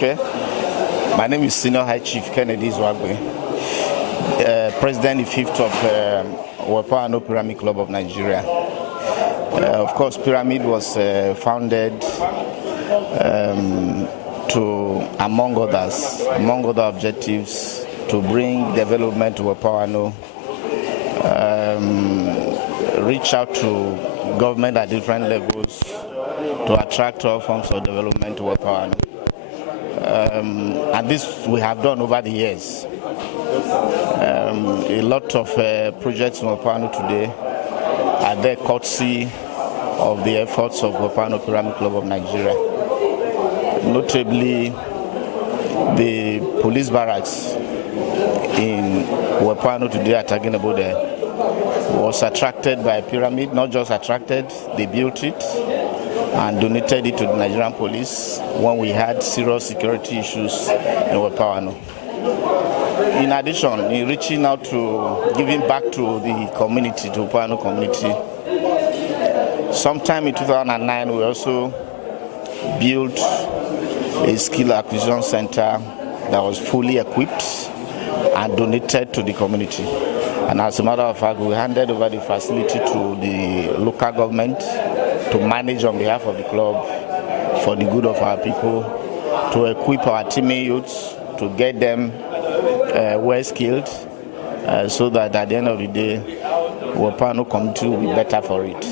Okay. My name is Senior High Chief Kennedy Zwagbe, President Fifth of Weppa Wanno Pyramid Club of Nigeria. Of course, Pyramid was founded to, among other objectives, to bring development to Weppa Wanno, reach out to government at different levels to attract all forms of development to Weppa Wanno. And this we have done over the years. A lot of projects in Weppa Wanno today are there courtesy of the efforts of Weppa Wanno Pyramid Club of Nigeria. Notably, the police barracks in Weppa Wanno today at Agenebode was attracted by Pyramid, not just attracted, they built it and donated it to the Nigerian police when we had serious security issues in Weppa Wanno. In addition, in reaching out to giving back to the community, to Weppa Wanno community, sometime in 2009 we also built a skill acquisition center that was fully equipped and donated to the community. And as a matter of fact, we handed over the facility to the local government to manage on behalf of the club for the good of our people, to equip our teaming youths, to get them well skilled, so that at the end of the day, Weppa Wanno community will be better for it.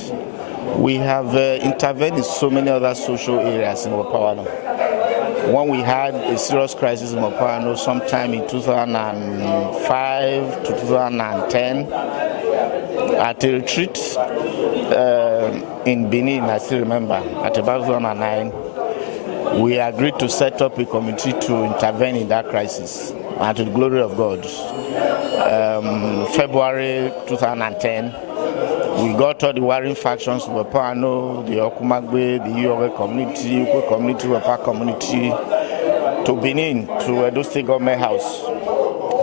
We have intervened in so many other social areas in Weppa Wanno. When we had a serious crisis in Weppa Wanno sometime in 2005 to 2010, at a retreat in Benin, I still remember, at about 2009, we agreed to set up a committee to intervene in that crisis, and to the glory of God. February 2010, we got all the warring factions of Weppa Wanno, the Okumagbe, the Iyowe community, Ukwe community, Weppa community, to Benin, to Edo State Government House.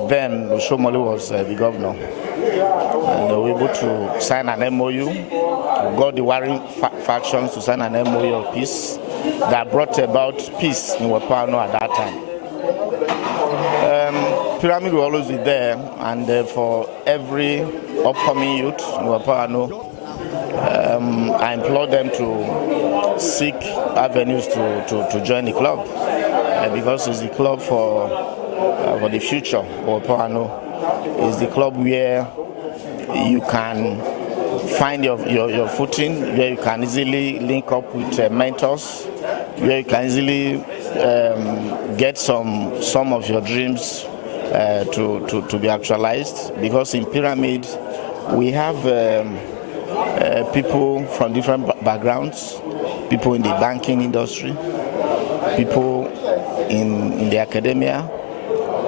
Then Oshomole was the governor. And we were able to sign an MOU. We got the warring factions to sign an MOU of peace that brought about peace in Weppa Wanno at that time. Pyramid will always be there, and for every upcoming youth in Weppa Wanno, I implore them to seek avenues to join the club, because it's the club for the future for Weppa Wanno. It's the club where you can find your footing, where you can easily link up with mentors, where you can easily get some of your dreams to be actualized. Because in Pyramid we have people from different backgrounds, people in the banking industry, people in the academia,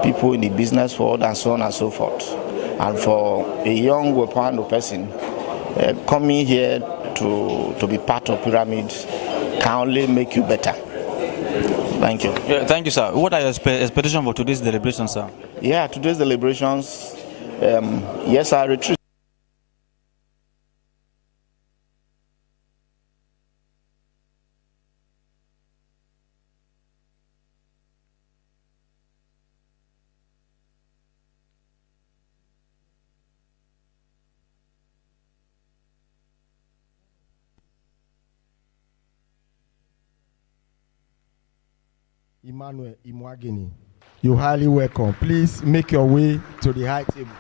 people in the business world, and so on and so forth. And for a young Weppa Wanno person, coming here to be part of Pyramid can only make you better. Thank you. Yeah, thank you, sir. What are your expectations for today's deliberations, sir? Yeah, today's deliberations, yes, our retreat. Emmanuel Imwagini, you're highly welcome. Please make your way to the high table.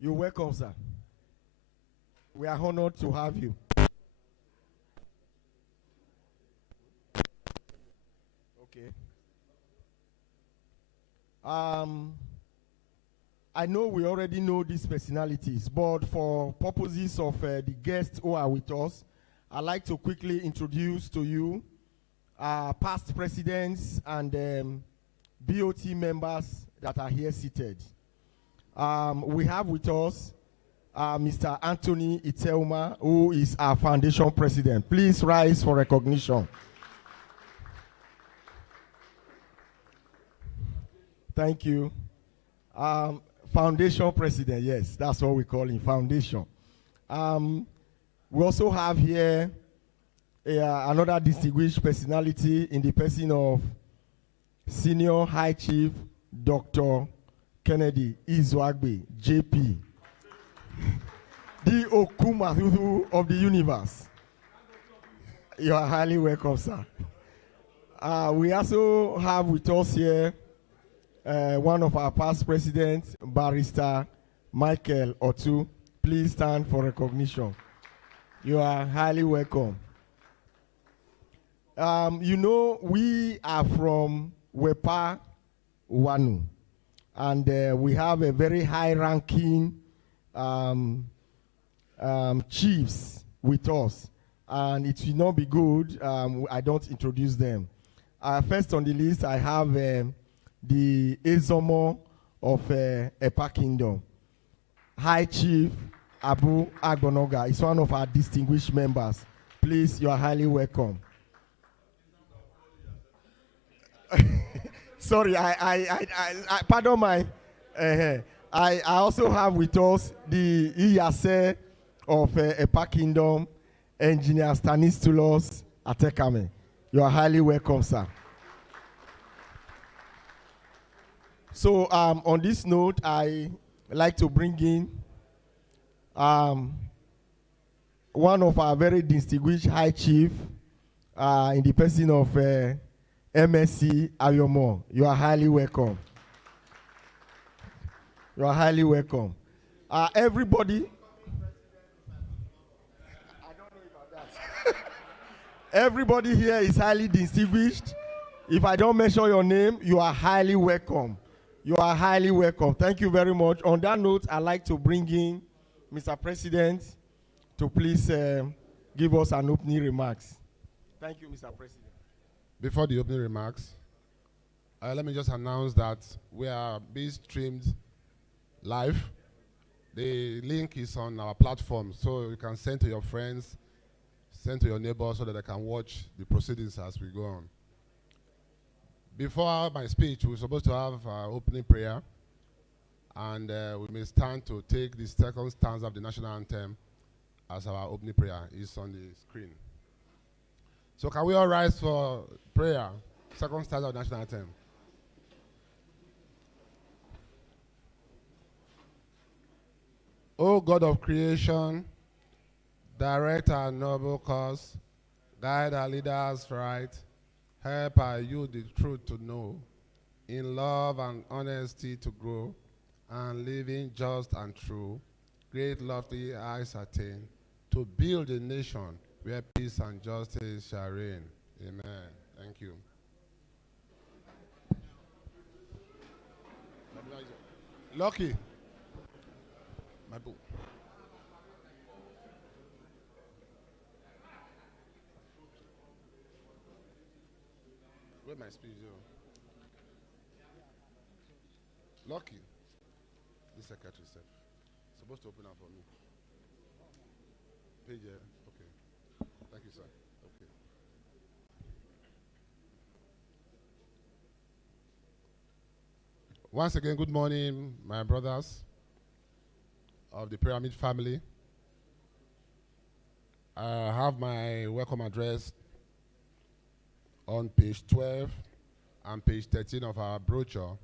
You're welcome, sir. We are honored to have you. Okay. I know we already know these personalities, but for purposes of the guests who are with us, I'd like to quickly introduce to you past presidents and BOT members that are here seated. We have with us Mr. Anthony Iteuma, who is our foundation president. Please rise for recognition. Thank you. Foundation president, yes, that's what we call him, foundation. We also have here another distinguished personality in the person of Senior High Chief Dr. Kennedy Izuagbe, JP, the Okumahuhu of the universe. You are highly welcome, sir. We also have with us here one of our past presidents, Barrister Michael Otu. Please stand for recognition. You are highly welcome. You know, we are from Weppa Wanno, and we have a very high-ranking chiefs with us, and it will not be good I don't introduce them. First on the list, I have the Ezomo of Epa Kingdom, High Chief Abu Agbonoga is one of our distinguished members. Please, you are highly welcome. Sorry, I pardon my. I also have with us the Iyase of Epa Kingdom, Engineer Stanistulos Atekame. You are highly welcome, sir. So on this note, I like to bring in one of our very distinguished high chief in the person of MSc Ayemoba. You are highly welcome. You are highly welcome. Everybody. I don't know about that. Everybody here is highly distinguished. If I don't mention your name, you are highly welcome. You are highly welcome. Thank you very much. On that note, I'd like to bring in Mr. President to please give us an opening remarks. Thank you, Mr. President. Before the opening remarks, let me just announce that we are being streamed live. The link is on our platform, so you can send to your friends, send to your neighbors so that they can watch the proceedings as we go on. Before my speech, we're supposed to have our opening prayer, and we may stand to take the second stanza of the national anthem as our opening prayer. It's on the screen. So can we all rise for prayer? Second stanza of the national anthem. O God of creation, direct our noble cause, guide our leaders right, help our youth the truth to know, in love and honesty to grow, and living just and true, great lofty eyes attain, to build a nation where peace and justice shall reign. Amen. Thank you. Lucky. My book. Where my speech go? Lucky. The secretary said. Supposed to open up for me. Page here. Okay. Thank you, sir. Okay. Once again, good morning, my brothers of the Pyramid family. I have my welcome address on page 12 and page 13 of our brochure.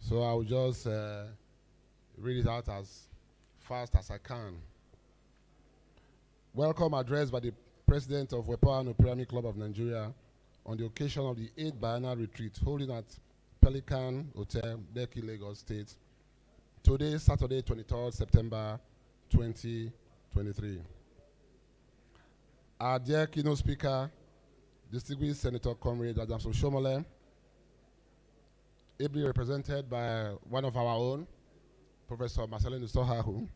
So I will just read it out as fast as I can. Welcome address by the President of Weppa Wanno Pyramid Club of Nigeria on the occasion of the 8th Biennial Retreat holding at Pelican Hotel, Lekki, Lagos State. Today, Saturday, 23rd September 2023. Our dear keynote speaker, distinguished Senator Comrade Adamson Shomole, ably represented by one of our own, Professor Marcel Okhakhu,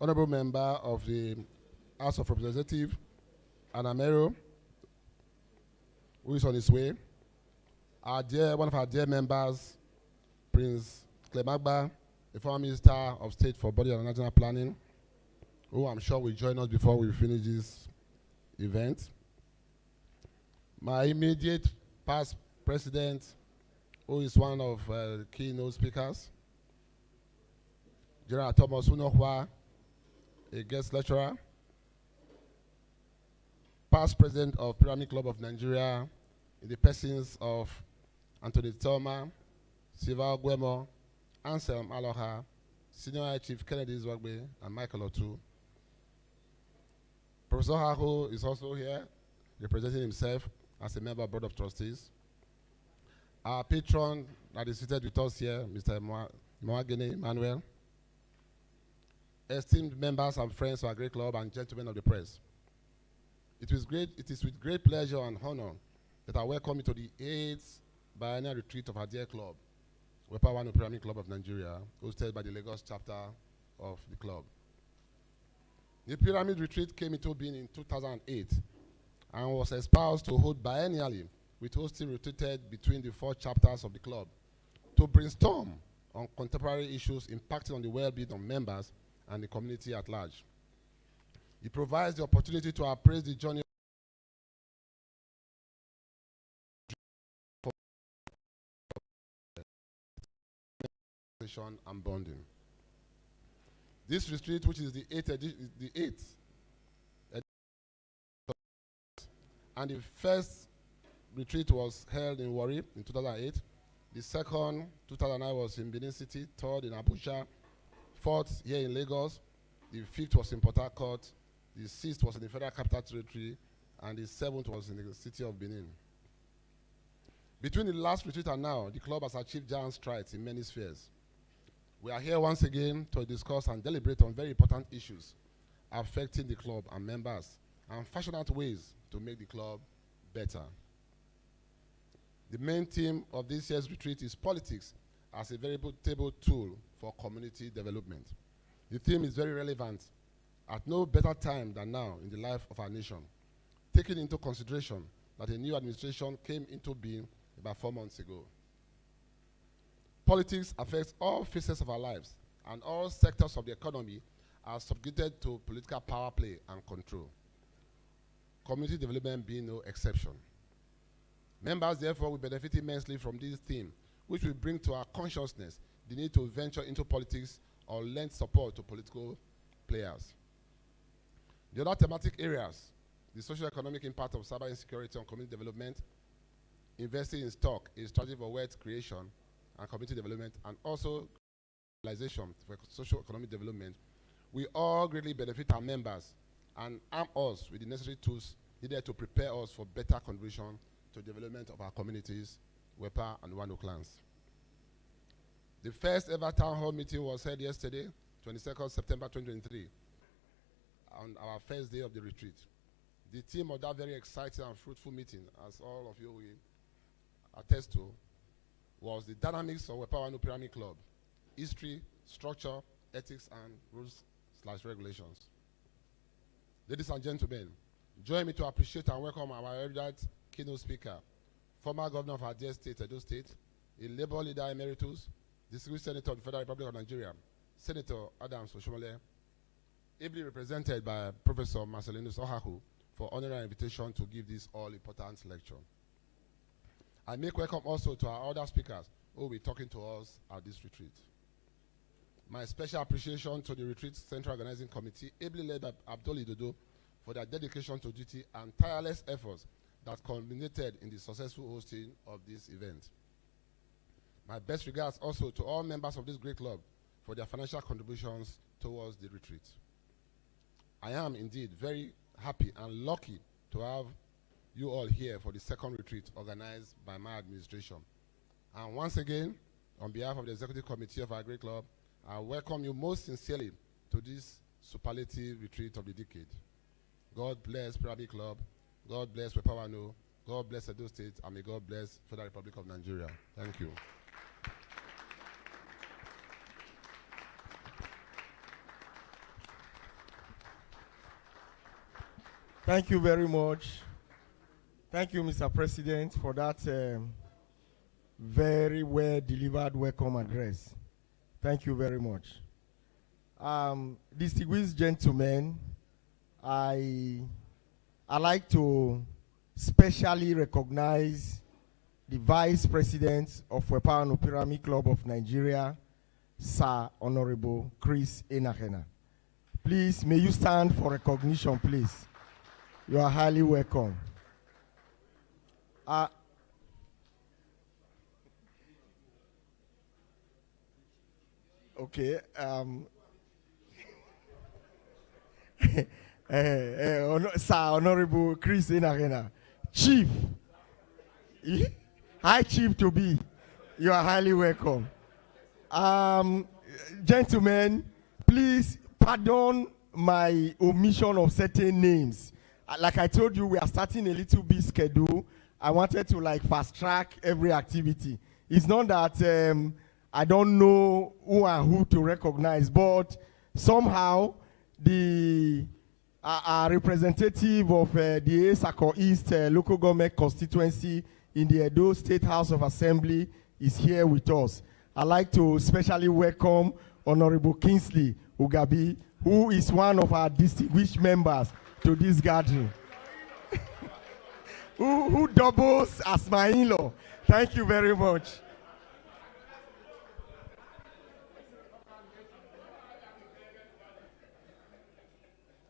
honorable member of the House of Representatives, Anamero, who is on his way, one of our dear members, Prince Clemagba, the former Minister of State for Body and National Planning, who I'm sure will join us before we finish this event. My immediate past president, who is one of the keynote speakers, General Thomas Unohwa, a guest lecturer, past president of Pyramid Club of Nigeria, in the persons of Anthony Thelma, Siva Ogwemo, Anselm Aloha, Senior High Chief Kennedy Zwagbe, and Michael Otu. Professor Okhakhu is also here, representing himself as a member of Board of Trustees. Our patron that is seated with us here, Mr. Mwagene Emmanuel. Esteemed members and friends of our great club and gentlemen of the press. It is with great pleasure and honor that I welcome you to the 8th Biennial Retreat of our dear club, Weppa Wanno Primary Club of Nigeria, hosted by the Lagos chapter of the club. The Pyramid Retreat came into being in 2008 and was espoused to hold biennially, with hosting rotated between the 4 chapters of the club to brainstorm on contemporary issues impacting on the well-being of members and the community at large. It provides the opportunity to appraise the journey and bonding. This retreat, which is the 8th, and the first retreat was held in Warri in 2008. The second, 2009, was in Benin City. Third in Abuja. Fourth here in Lagos. The 5th was in Port Harcourt. The 6th was in the Federal Capital Territory. And the 7th was in the city of Benin. Between the last retreat and now, the club has achieved giant strides in many spheres. We are here once again to discuss and deliberate on very important issues affecting the club and members, and fashion out ways to make the club better. The main theme of this year's retreat is politics as a veritable tool for community development. The theme is very relevant at no better time than now in the life of our nation, taking into consideration that a new administration came into being about 4 months ago. Politics affects all facets of our lives, and all sectors of the economy are subjected to political power play and control. Community development being no exception. Members, therefore, will benefit immensely from this theme, which will bring to our consciousness the need to venture into politics or lend support to political players. The other thematic areas, the socio-economic impact of cyber insecurity on community development, investing in stock, a strategy for wealth creation and community development, and also realization for socio-economic development, we all greatly benefit our members and arm us with the necessary tools needed to prepare us for better contribution to the development of our communities, Weppa and Wanno clans. The first ever town hall meeting was held yesterday, 22nd September 2023, on our first day of the retreat. The theme of that very exciting and fruitful meeting, as all of you will attest to, was the dynamics of Weppa Wanno Pyramid Club, history, structure, ethics, and rules/regulations. Ladies and gentlemen, join me to appreciate and welcome our erudite keynote speaker, former governor of our dear state, Edo State, a Labour leader emeritus, distinguished senator of the Federal Republic of Nigeria, Senator Adams Oshomole, ably represented by Professor Marcel Okhakhu, for honoring our invitation to give this all-important lecture. I make welcome also to our other speakers who will be talking to us at this retreat. My special appreciation to the Retreat Central Organizing Committee, ably led by Abdul Idodo, for their dedication to duty and tireless efforts that culminated in the successful hosting of this event. My best regards also to all members of this great club for their financial contributions towards the retreat. I am indeed very happy and lucky to have you all here for the second retreat organized by my administration. And once again, on behalf of the executive committee of our great club, I welcome you most sincerely to this superlative retreat of the decade. God bless Pyramid Club, God bless Weppa Wanno, God bless Edo State, and may God bless Federal Republic of Nigeria. Thank you. Thank you very much. Thank you, Mr. President, for that very well delivered welcome address. Thank you very much. Distinguished gentlemen, I like to specially recognize the Vice President of Weppa Wanno Pyramid Club of Nigeria, Sir Honorable Chris Enahena. Please, may you stand for recognition, please. You are highly welcome. Okay. Sir Honorable Chris Enahena, Chief, High Chief to be, you are highly welcome. Gentlemen, please pardon my omission of certain names. Like I told you, we are starting a little bit schedule. I wanted to like fast track every activity. It's not that I don't know who and who to recognize, but somehow the representative of the Esako East local government constituency in the Edo State House of Assembly is here with us. I'd like to especially welcome Honorable Kingsley Ugabi, who is one of our distinguished members to this gathering, who doubles as my in-law. Thank you very much.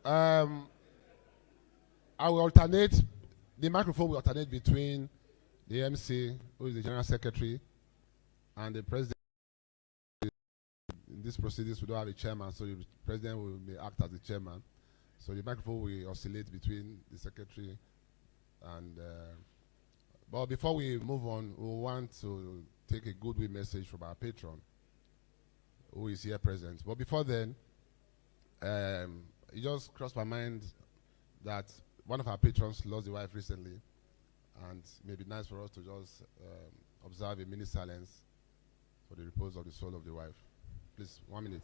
I will alternate, the microphone will alternate between the MC, who is the General Secretary, and the President. In these proceedings, we don't have a chairman, so the President will act as the chairman. So the microphone will oscillate between the Secretary and... but before we move on, we want to take a goodwill message from our patron, who is here present. But before then, it just crossed my mind that one of our patrons lost a wife recently, and it may be nice for us to just observe a minute silence for the repose of the soul of the wife. Please, 1 minute.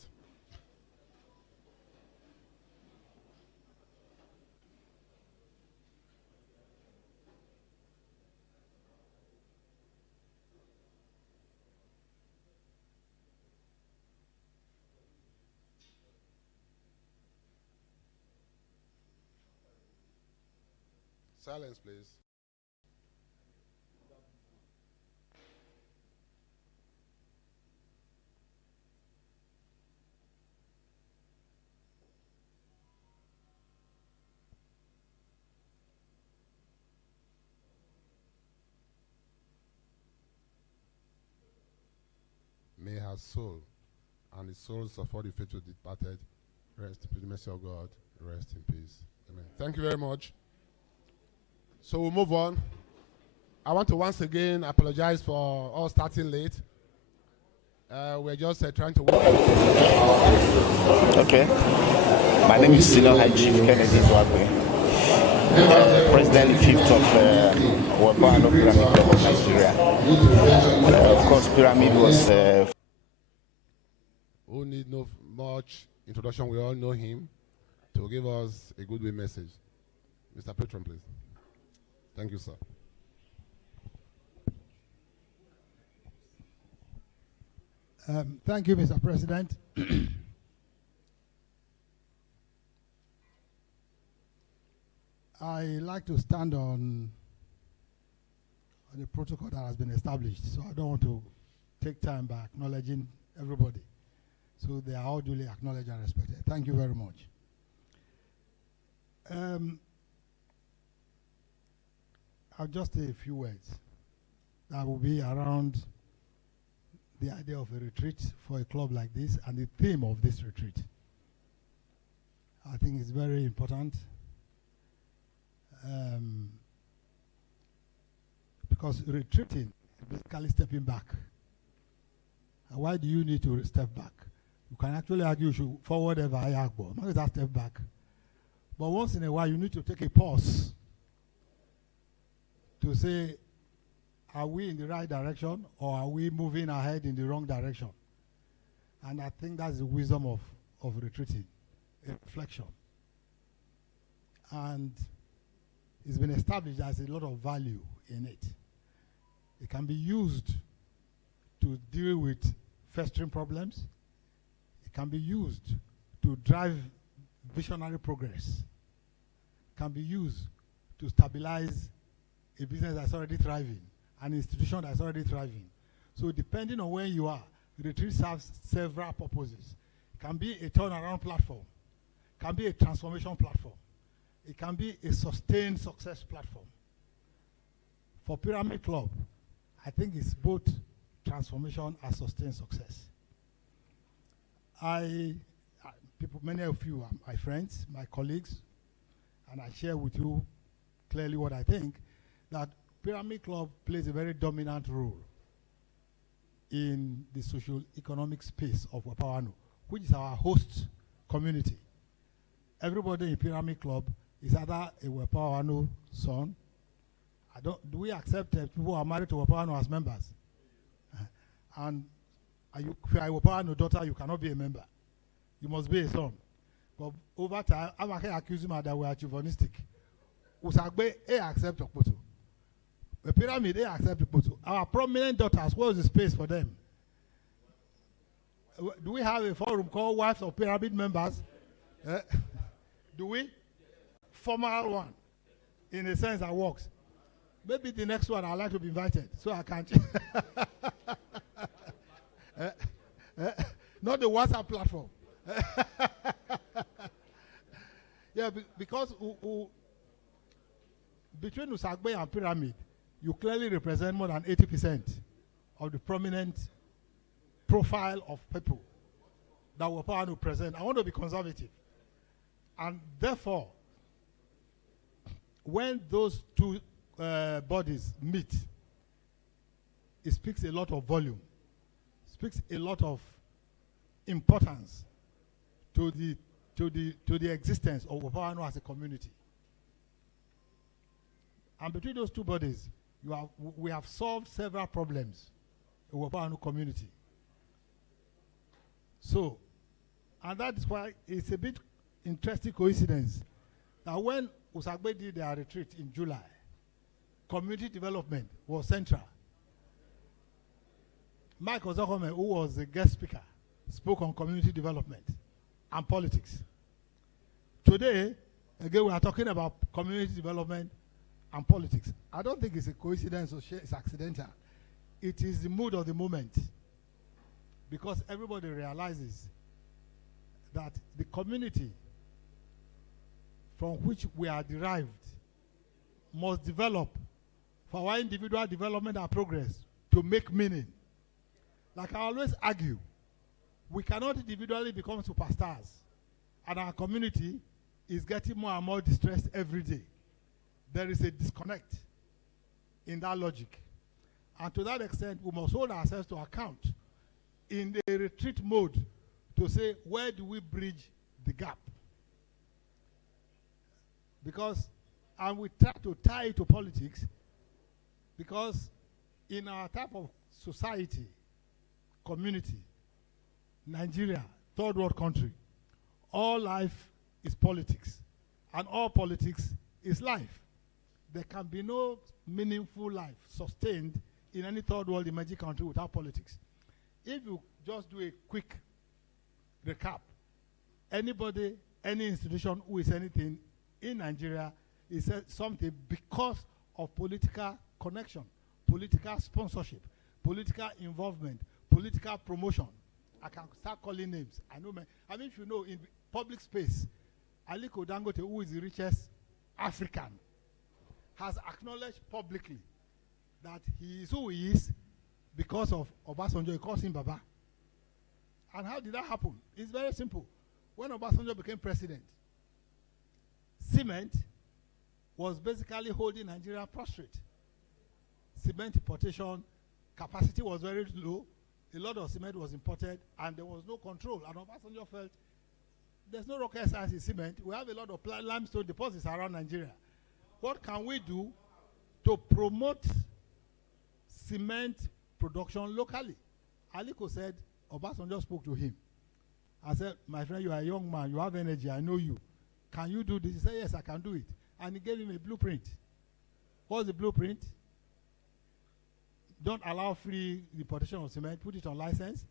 Silence, please. May her soul and the souls of all the faithful departed rest in the mercy of God, rest in peace. Amen. Thank you very much. So we'll move on. I want to once again apologize for all starting late. We're just trying to work. Okay. My name is Senior High Chief Kennedy Zwagwe, President 5th of Weppa Wanno Pyramid Club of Nigeria. Of course, Pyramid was... who need no much introduction, we all know him, to give us a goodwill message. Mr. Patron, please. Thank you, sir. Thank you, Mr. President. I like to stand on the protocol that has been established, so I don't want to take time by acknowledging everybody. So they are all duly acknowledged and respected. Thank you very much. I'll just say a few words that will be around the idea of a retreat for a club like this and the theme of this retreat. I think it's very important because retreating is basically stepping back. And why do you need to step back? You can actually argue you should forward ever Ayagbo, not that step back. But once in a while, you need to take a pause to say, are we in the right direction or are we moving ahead in the wrong direction? And I think that's the wisdom of retreating, a reflection. And it's been established there's a lot of value in it. It can be used to deal with festering problems. It can be used to drive visionary progress. It can be used to stabilize a business that's already thriving, an institution that's already thriving. So depending on where you are, retreat serves several purposes. It can be a turnaround platform, can be a transformation platform, it can be a sustained success platform. For Pyramid Club, I think it's both transformation and sustained success. People, many of you are my friends, my colleagues, and I share with you clearly what I think, that Pyramid Club plays a very dominant role in the social economic space of Weppa Wanno, which is our host community. Everybody in Pyramid Club is either a Weppa Wanno son. Do we accept people who are married to Weppa Wanno as members? And if you are a Weppa Wanno daughter, you cannot be a member. You must be a son. But over time, I'm accusing that we are chauvinistic. Usagbe, accept Okpoto. The Pyramid, accept Okpoto. Our prominent daughters, what is the space for them? Do we have a forum called Wives of Pyramid Members? Do we? Formal one, in a sense that works. Maybe the next one I'd like to be invited, so I can. Not the WhatsApp platform. Yeah, because between Usagbe and Pyramid, you clearly represent more than 80% of the prominent profile of people that Weppa Wanno present. I want to be conservative. And therefore, when those two bodies meet, it speaks a lot of volume, speaks a lot of importance to the existence of Weppa Wanno as a community. And between those two bodies, we have solved several problems in Weppa Wanno community. So, and that is why it's a bit interesting coincidence that when Usagbe did their retreat in July, community development was central. Mike Ozokome, who was the guest speaker, spoke on community development and politics. Today, again, we are talking about community development and politics. I don't think it's a coincidence or it's accidental. It is the mood of the moment, because everybody realizes that the community from which we are derived must develop for our individual development and progress to make meaning. Like I always argue, we cannot individually become superstars, and our community is getting more and more distressed every day. There is a disconnect in that logic. And to that extent, we must hold ourselves to account in the retreat mode to say, where do we bridge the gap? Because, and we try to tie it to politics, because in our type of society, community, Nigeria, third world country, all life is politics, and all politics is life. There can be no meaningful life sustained in any third world emerging country without politics. If you just do a quick recap, anybody, any institution who is anything in Nigeria is something because of political connection, political sponsorship, political involvement, political promotion. I can start calling names. I mean, if you know, in public space, Aliko Dangote, who is the richest African, has acknowledged publicly that he is who he is because of Obasanjo. He calls him Baba. And how did that happen? It's very simple. When Obasanjo became president, cement was basically holding Nigeria prostrate. Cement importation capacity was very low. A lot of cement was imported, and there was no control. And Obasanjo felt there's no rocket science in cement. We have a lot of limestone deposits around Nigeria. What can we do to promote cement production locally? Aliko said, Obasanjo spoke to him. I said, my friend, you are a young man, you have energy, I know you. Can you do this? He said, yes, I can do it. And he gave him a blueprint. What's the blueprint? Don't allow free importation of cement, put it on license.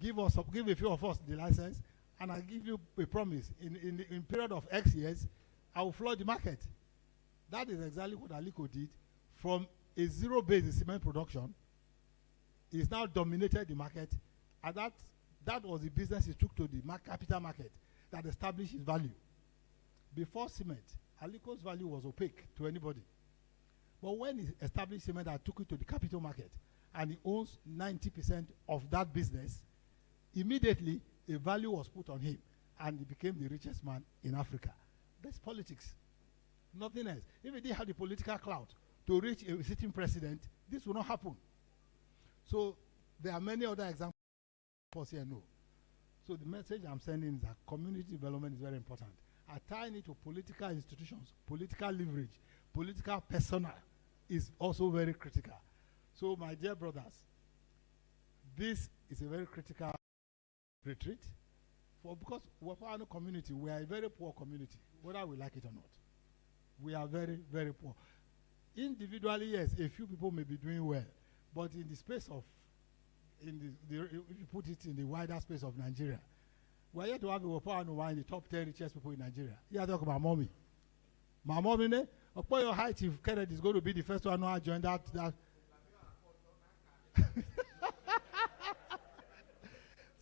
Give a few of us the license, and I give you a promise. In period of X years, I will flood the market. That is exactly what Aliko did. from a zero base in cement production, he's now dominated the market, and that was the business he took to the capital market that established his value. Before cement, Aliko's value was opaque to anybody. But when he established cement and took it to the capital market, and he owns 90% of that business, immediately a value was put on him, and he became the richest man in Africa. That's politics. Nothing else. If he didn't have the political clout to reach a sitting president, this will not happen. So there are many other examples here. No. So the message I'm sending is that community development is very important. Tying it to political institutions, political leverage, political personnel is also very critical. So my dear brothers, this is a very critical retreat because Weppa Wanno community, we are a very poor community, whether we like it or not. We are very, very poor. Individually, yes, a few people may be doing well, but in the space of, if you put it in the wider space of Nigeria, we are yet to have a Weppa Wanno in the top 10 richest people in Nigeria. Yeah, talk about mommy. My mommy, upon your height, if Kennedy is going to be the first one to join that.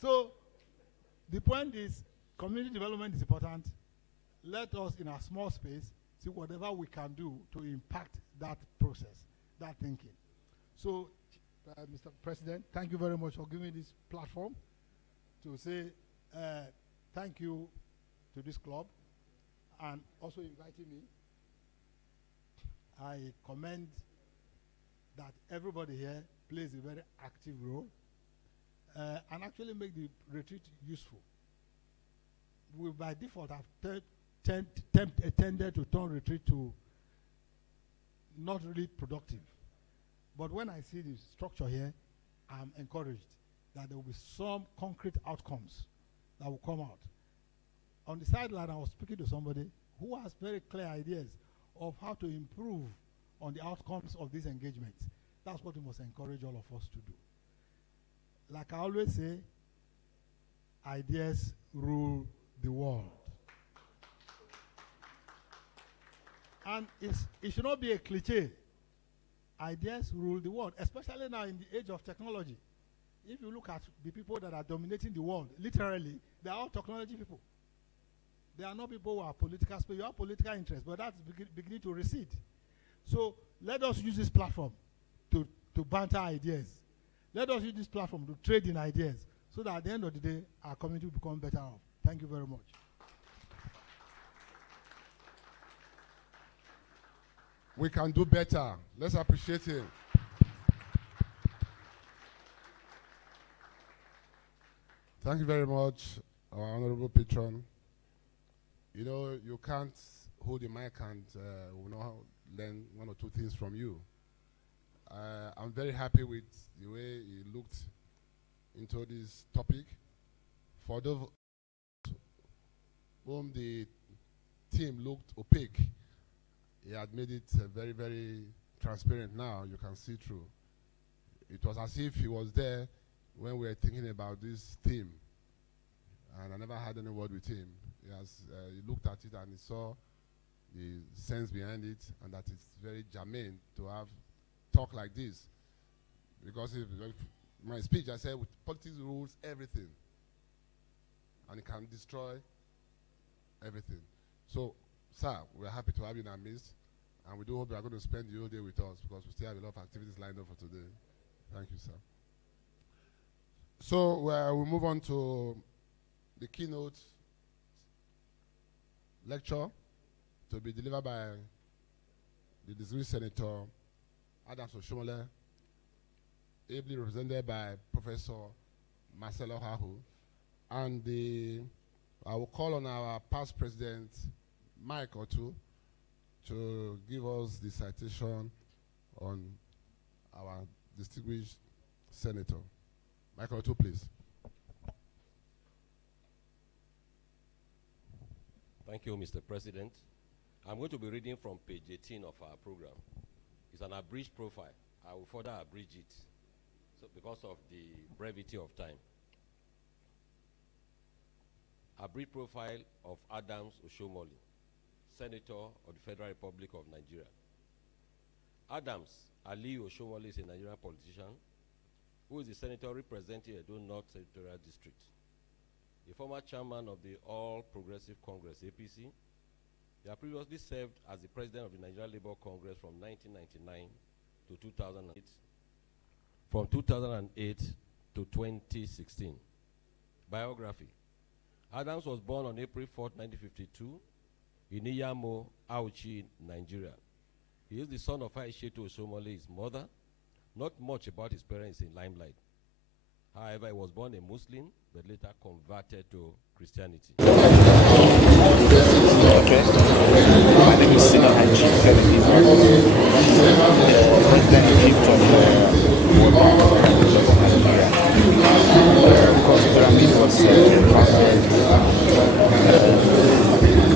So the point is, community development is important. Let us, in our small space, see whatever we can do to impact that process, that thinking. So, Mr. President, thank you very much for giving me this platform to say thank you to this club and also inviting me. I commend that everybody here plays a very active role and actually make the retreat useful. We by default have tended to turn retreat to not really productive. But when I see the structure here, I'm encouraged that there will be some concrete outcomes that will come out. On the sideline, I was speaking to somebody who has very clear ideas of how to improve on the outcomes of these engagements. That's what we must encourage all of us to do. Like I always say, ideas rule the world. And it should not be a cliche. Ideas rule the world, especially now in the age of technology. If you look at the people that are dominating the world, literally, they are all technology people. They are not people who are political, you have political interest, but that's beginning to recede. So let us use this platform to banter ideas. Let us use this platform to trade in ideas so that at the end of the day, our community will become better off. Thank you very much. We can do better. Let's appreciate him. Thank you very much, our honorable patron. You know, you can't hold the mic and we know how learn one or two things from you. I'm very happy with the way he looked into this topic. For those whom the team looked opaque, he had made it very, very transparent now. You can see through. It was as if he was there when we were thinking about this theme. And I never had any word with him. He looked at it and he saw the sense behind it and that it's very germane to have talk like this. Because if my speech, I said, politics rules everything. And it can destroy everything. So, sir, we're happy to have you in our midst. And we do hope you are going to spend the whole day with us because we still have a lot of activities lined up for today. Thank you, sir. So, we'll move on to the keynote lecture to be delivered by the distinguished Senator Adams Oshomole, ably represented by Professor Marcel Okhakhu. And I will call on our past president, Mike or two, to give us the citation on our distinguished senator. Mike or two, please. Thank you, Mr. President. I'm going to be reading from page 18 of our program. It's an abridged profile. I will further abridge it because of the brevity of time. A brief profile of Adams Oshomole, Senator of the Federal Republic of Nigeria. Adams Ali Oshomole is a Nigerian politician who is the senator representing Edo North Senatorial District, the former chairman of the All Progressive Congress, APC. He had previously served as the president of the Nigerian Labour Congress from 1999 to 2008, from 2008 to 2016. Biography. Adams was born on April 4, 1952 in Iyamo, Auchi, Nigeria. He is the son of Aishetu Oshomole, his mother. Not much about his parents in limelight. However, he was born a Muslim, but later converted to Christianity. Okay. My name is Senior High Chief Kennedy, President-in-Chief of Weppa Wanno. Because Pyramid was founded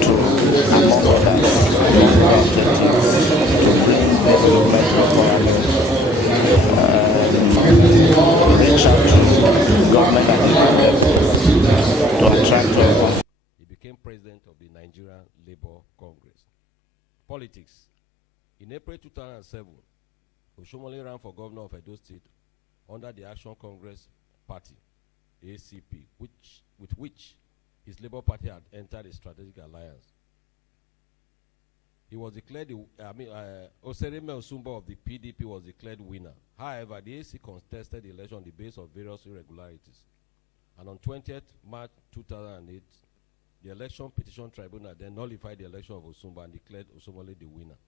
to, among others, to bring development requirements, reach out to government and to attract people. He became president of the Nigerian Labour Congress. Politics. In April 2007, Oshomole ran for governor of Edo State under the Action Congress Party, ACP, with which his Labour Party had entered a strategic alliance. He was declared, Osereme Osumba of the PDP was declared winner. However, the AC contested the election on the basis of various irregularities. And on 20th March 2008, the Election Petition Tribunal then nullified the election of Osumba and declared Osomole the winner.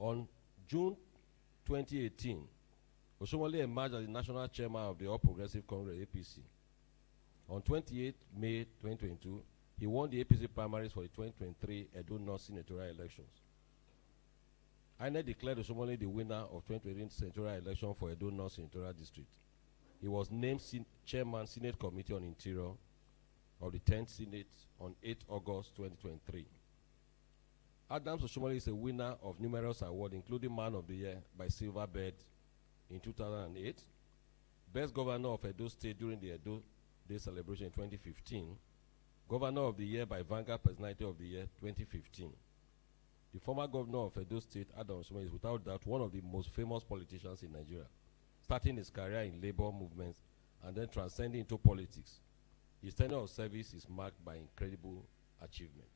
On June 2018, Oshomole emerged as the national chairman of the All Progressive Congress, APC. On 28 May 2022, he won the APC primaries for the 2023 Edo North senatorial elections. INEC declared Oshomole the winner of 2018 senatorial election for Edo North senatorial district. He was named chairman Senate Committee on Interior of the 10th Senate on 8 August 2023. Adams Oshomole is a winner of numerous awards, including Man of the Year by Silverbird in 2008, Best Governor of Edo State during the Edo Day celebration in 2015, Governor of the Year by Vanguard Personality of the Year 2015. The former governor of Edo State, Adams Oshomole, is without doubt one of the most famous politicians in Nigeria, starting his career in labor movements and then transcending into politics. His tenure of service is marked by incredible achievement.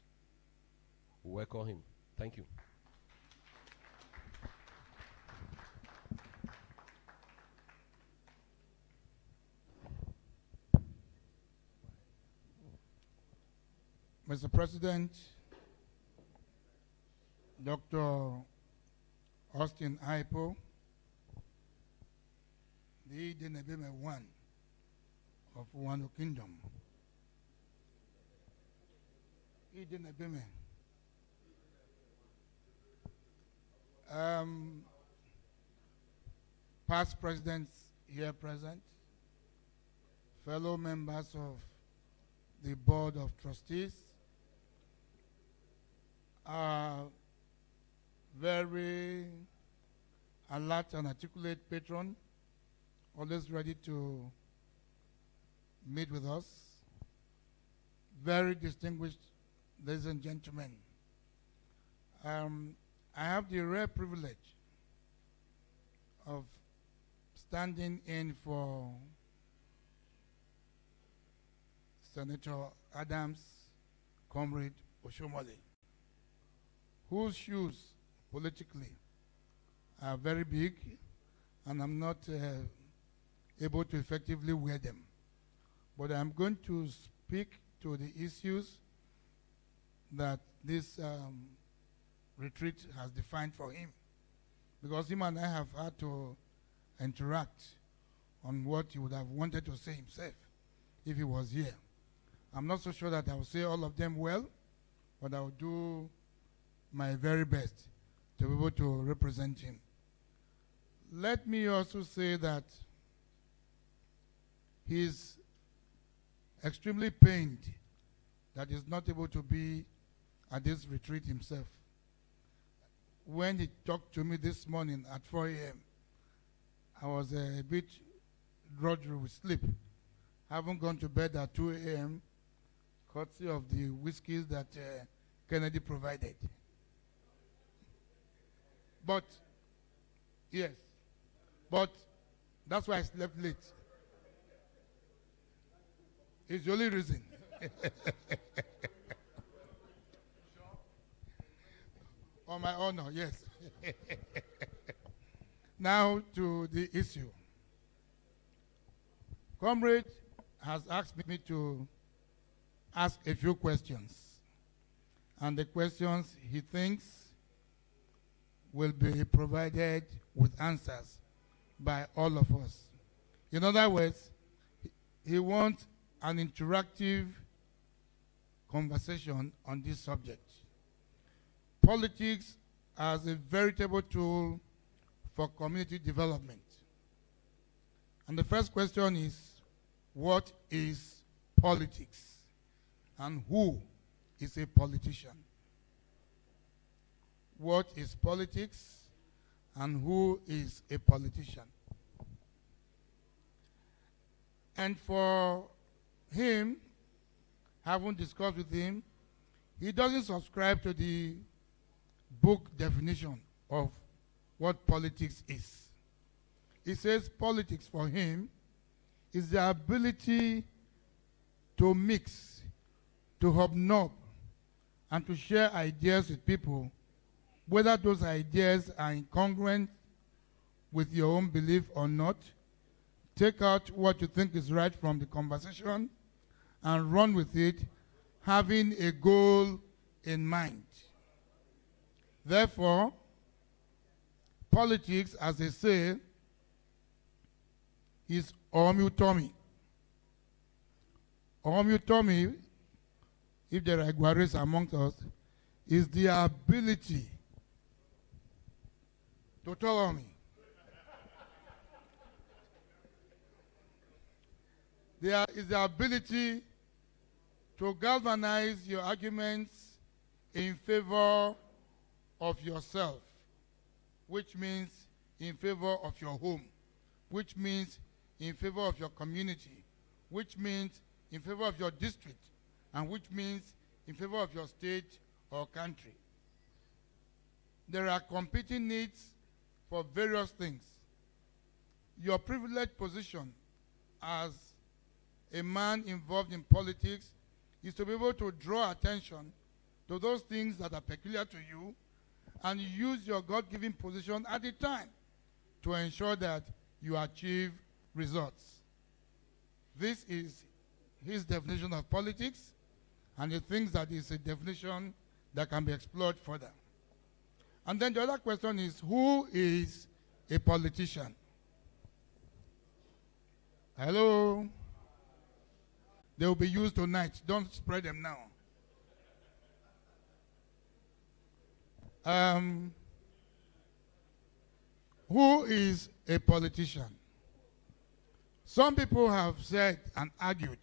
We welcome him. Thank you. Mr. President, Dr. Austin Aipo, the Agenebode one of Wanno Kingdom. Agenebode. Past presidents here present, fellow members of the Board of Trustees, very alert and articulate patron, always ready to meet with us. Very distinguished ladies and gentlemen. I have the rare privilege of standing in for Senator Adams' comrade Oshomole, whose shoes politically are very big, and I'm not able to effectively wear them. But I'm going to speak to the issues that this retreat has defined for him, because him and I have had to interact on what he would have wanted to say himself if he was here. I'm not so sure that I will say all of them well, but I will do my very best to be able to represent him. Let me also say that he's extremely pained that he's not able to be at this retreat himself. When he talked to me this morning at 4 a.m., I was a bit drudgery with sleep. I haven't gone to bed at 2 a.m., courtesy of the whiskeys that Kennedy provided. But, yes. But that's why I slept late. It's the only reason. On my honor, yes. Now to the issue. Comrade has asked me to ask a few questions. And the questions he thinks will be provided with answers by all of us. In other words, he wants an interactive conversation on this subject. Politics as a veritable tool for community development. And the first question is, what is politics? And who is a politician? What is politics? And who is a politician? And for him, having discussed with him, he doesn't subscribe to the book definition of what politics is. He says politics for him is the ability to mix, to hobnob, and to share ideas with people, whether those ideas are incongruent with your own belief or not. Take out what you think is right from the conversation and run with it, having a goal in mind. Therefore, politics, as they say, is omutomi. Omutomi, if there are Iguaris amongst us, is the ability to tell me. There is the ability to galvanize your arguments in favor of yourself, which means in favor of your home, which means in favor of your community, which means in favor of your district, and which means in favor of your state or country. There are competing needs for various things. Your privileged position as a man involved in politics is to be able to draw attention to those things that are peculiar to you and use your God-given position at the time to ensure that you achieve results. This is his definition of politics, and he thinks that it's a definition that can be explored further. And then the other question is, who is a politician? Hello? They will be used tonight. Don't spread them now. Who is a politician? Some people have said and argued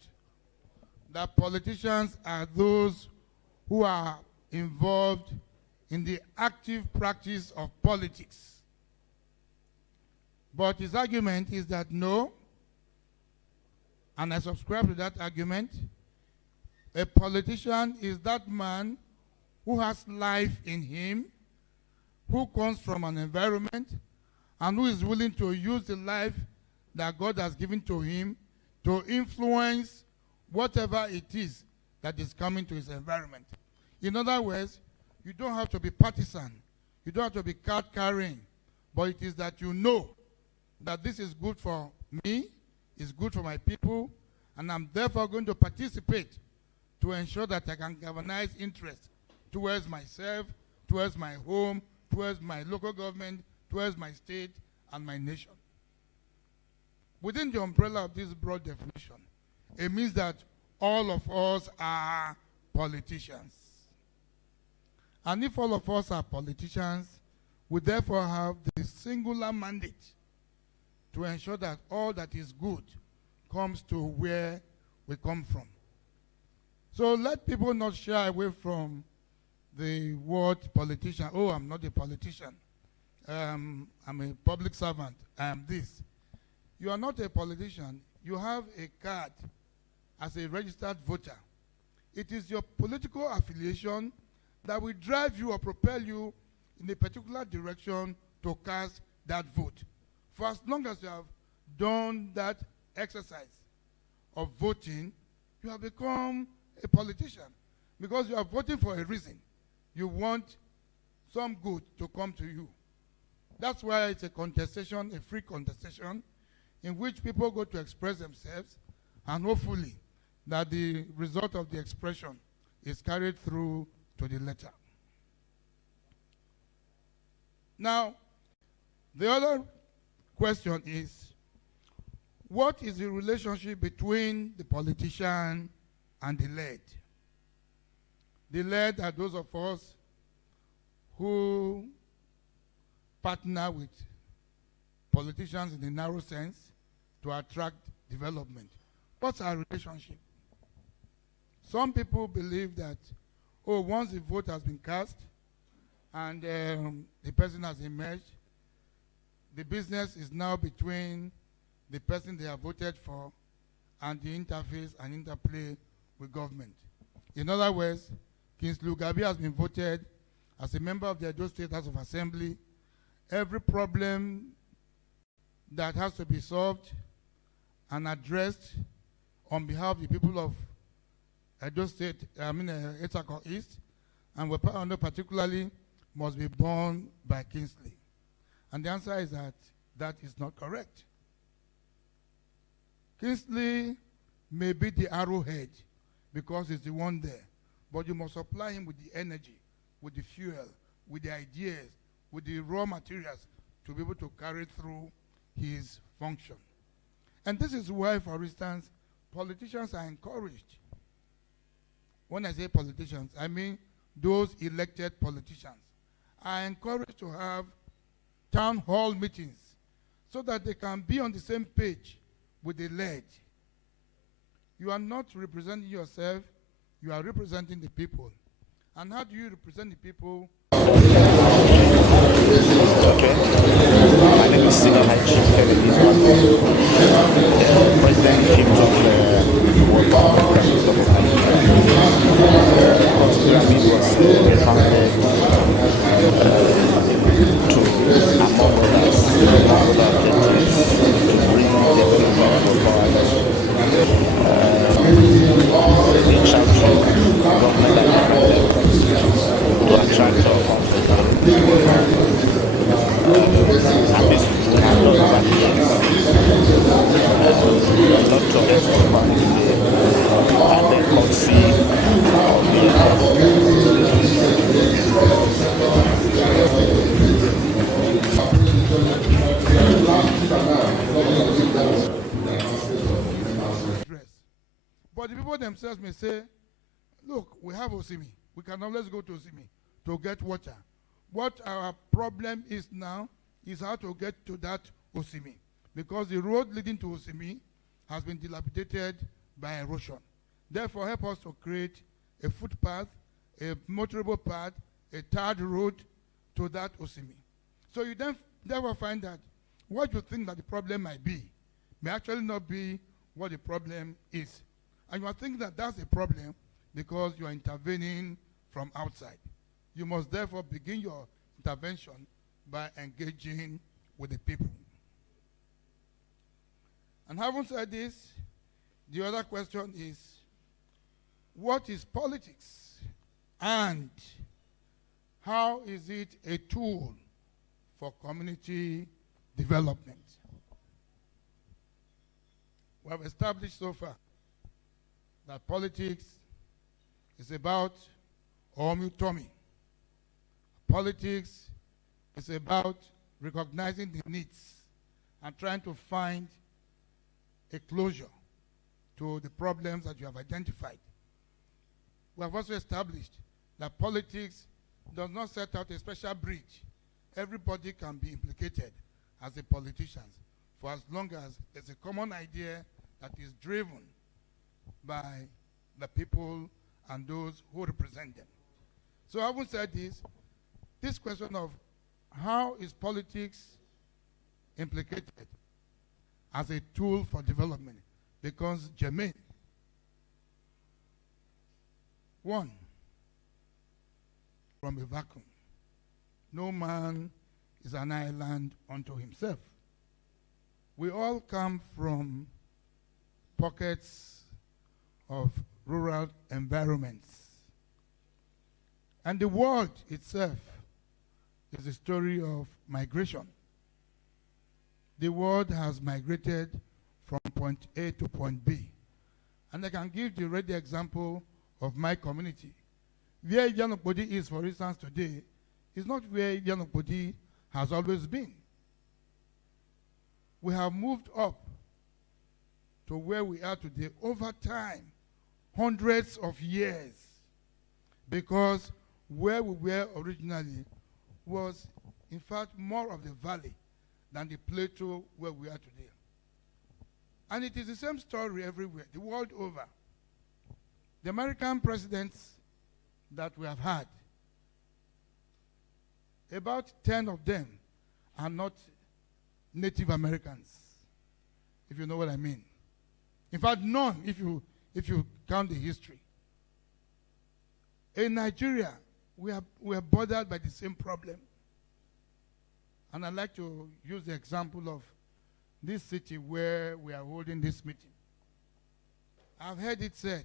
that politicians are those who are involved in the active practice of politics. But his argument is that no, and I subscribe to that argument, a politician is that man who has life in him, who comes from an environment, and who is willing to use the life that God has given to him to influence whatever it is that is coming to his environment. In other words, you don't have to be partisan. You don't have to be card carrying. But it is that you know that this is good for me, it's good for my people, and I'm therefore going to participate to ensure that I can galvanize interest towards myself, towards my home, towards my local government, towards my state and my nation. Within the umbrella of this broad definition, it means that all of us are politicians. And if all of us are politicians, we therefore have the singular mandate to ensure that all that is good comes to where we come from. So let people not shy away from the word politician. Oh, I'm not a politician. I'm a public servant. I am this. You are not a politician. You have a card as a registered voter. It is your political affiliation that will drive you or propel you in a particular direction to cast that vote. For as long as you have done that exercise of voting, you have become a politician because you are voting for a reason. You want some good to come to you. That's why it's a contestation, a free contestation, in which people go to express themselves, and hopefully that the result of the expression is carried through to the letter. Now, the other question is, what is the relationship between the politician and the led? The led are those of us who partner with politicians in the narrow sense to attract development. What's our relationship? Some people believe that, oh, once the vote has been cast and the person has emerged, the business is now between the person they have voted for and the interface and interplay with government. In other words, Kingsley Ugabi has been voted as a member of the Edo State House of Assembly. Every problem that has to be solved and addressed on behalf of the people of Edo State, Etako East, and Weppa Wanno particularly, must be borne by Kingsley. And the answer is that that is not correct. Kingsley may be the arrowhead because he's the one there, but you must supply him with the energy, with the fuel, with the ideas, with the raw materials to be able to carry through his function. And this is why, for instance, politicians are encouraged. When I say politicians, I mean those elected politicians are encouraged to have town hall meetings so that they can be on the same page with the led. You are not representing yourself, you are representing the people. And how do you represent the people? Okay. My name is Senior High Chief Kennedy. President Chief of Weppa Primary School. Pyramid was founded to, among others, objectives, to bring development of power reach out to government and private levels to attract our conflict. And this we have done over the years. A lot of efforts were made and the courtesy of the But the people themselves may say, look, we have Osimi. We can always go to Osimi to get water. What our problem is now is how to get to that Osimi, because the road leading to Osimi has been dilapidated by erosion. Therefore, help us to create a footpath, a motorable path, a tarred road to that Osimi. So you then therefore find that what you think that the problem might be may actually not be what the problem is. And you are thinking that that's a problem because you are intervening from outside. You must therefore begin your intervention by engaging with the people. And having said this, the other question is, what is politics? And how is it a tool for community development? We have established so far that politics is about Omu-Tomi. Politics is about recognizing the needs and trying to find a closure to the problems that you have identified. We have also established that politics does not set out a special bridge. Everybody can be implicated as a politician for as long as there's a common idea that is driven by the people and those who represent them. So having said this question of how is politics implicated as a tool for development becomes germane. One, from a vacuum. no man is an island unto himself. We all come from pockets of rural environments. And the world itself is a story of migration. The world has migrated from point A to point B. And I can give the ready example of my community. Where Agenebode is, for instance, today, is not where Agenebode has always been. We have moved up to where we are today over time, hundreds of years, because where we were originally was, in fact, more of the valley than the plateau where we are today. And it is the same story everywhere, the world over. The American presidents that we have had, about 10 of them are not Native Americans, if you know what I mean. In fact, none, if you count the history. In Nigeria, we are bothered by the same problem. And I'd like to use the example of this city where we are holding this meeting. I've heard it said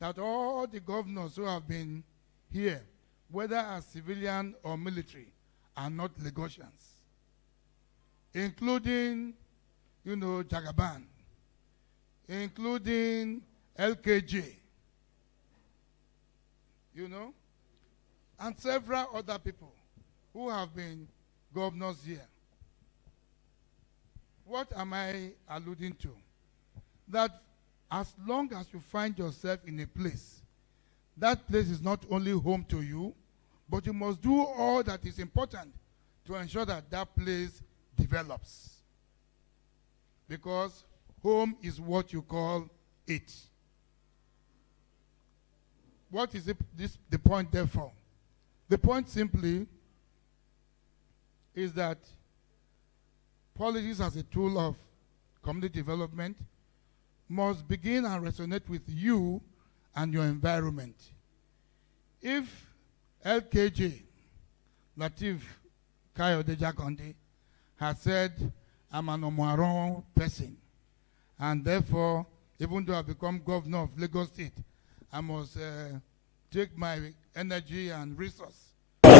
that all the governors who have been here, whether as civilian or military, are not Lagosians, including, Jagaban, including LKJ, and several other people who have been governors here. What am I alluding to? That as long as you find yourself in a place, that place is not only home to you, but you must do all that is important to ensure that that place develops. Because home is what you call it. What is the point therefore? The point simply is that politics as a tool of community development must begin and resonate with you and your environment. If LKJ, Latif Kayode Jakonde, has said, I'm an Omoaron person, and therefore, even though I've become governor of Lagos State, I must take my energy and resource. Sir,